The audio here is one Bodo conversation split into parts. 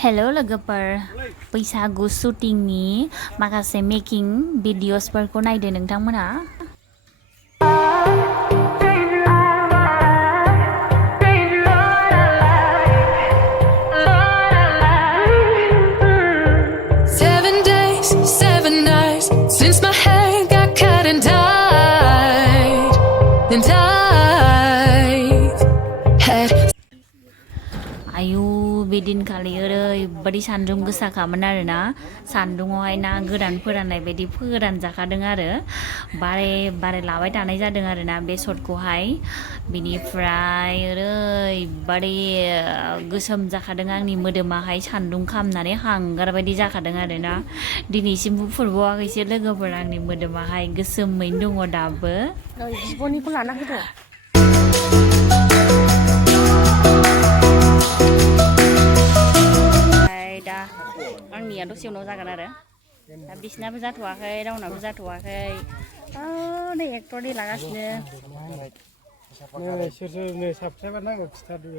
हेल' लोगोफोर बैसागु शुटिंनि माखासे मेकिं भिडिअसफोरखौ नायदो नोंथांमोनहा। Seven days, 7 nights since my hair got cut and dyed, and I've had आयु बे दिनखालि ओरैबायदि सान्दुं गोसाखामोन आरोना, सान्दुङावहाय ना गोरान फोराननाय बायदि फोरानजाखादों आरो बारे बारे लाबाय थानाय जादों आरोना बे शटखौहाय। बिनिफ्राय ओरैबायदि गोसोम जाखादों आंनि मोदोमाहाय सान्दुं खामनानै हांगार बायदि जाखादों आरोना। दिनैसिमबो फुरबावाखैसो लोगोफोर, आंनि मोदोमाहाय गोसोमैनो दङ दाबो। बिब'निखौ लाना होदो। दा आंनिया दसे उनाव जागोन आरो दा बिसिनाबो जाथ'वाखै, रावनाबो जाथ'वाखै। नै एक्टरनि लागासिनो। सोर सोरनो साबसक्राइबार नांगौ खिथादो।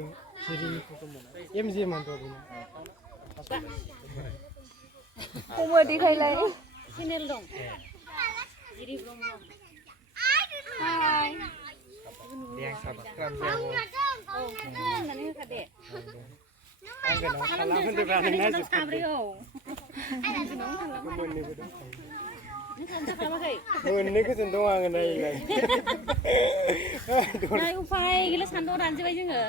एमजे मानथ' कमेडि खायलाय चेनेल दं जिरि ब्रह्म। मोननै गोजोन दं आङो नायलाय। उफाय गैला, सान्दुं रानजोबाय जोङो।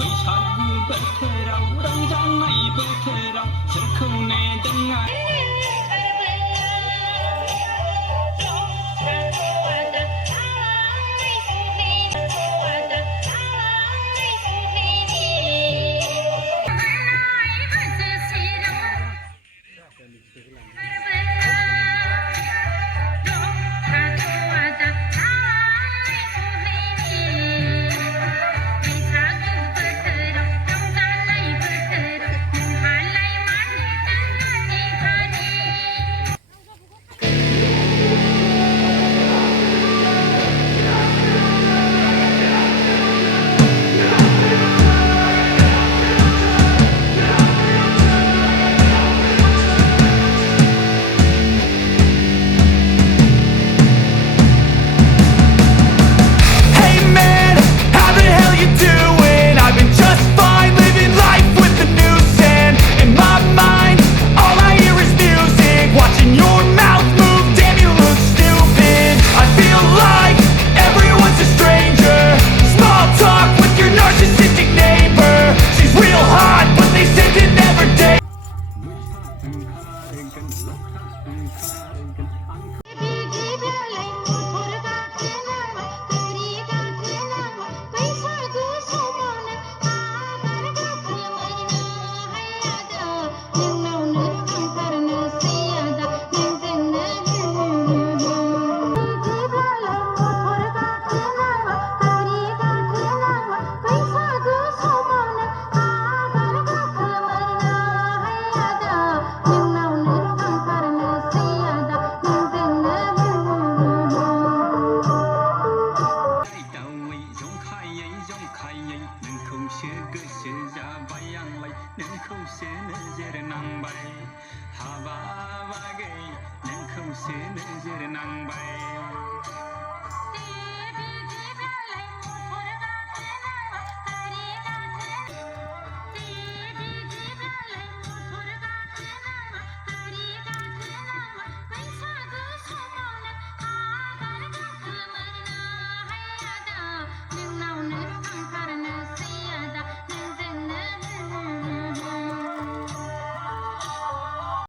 बैसागु बोथोराव रंजानाय बोथोराव सोरखौ नेदों Hey man, how the hell you doing? I've been just fine, living life with the noose and in my mind, all I hear is music. Watching your mouth move, damn you look stupid. I feel like everyone's a stranger. Small talk with your narcissistic neighbor. She's real hot, but they said to never date. Nang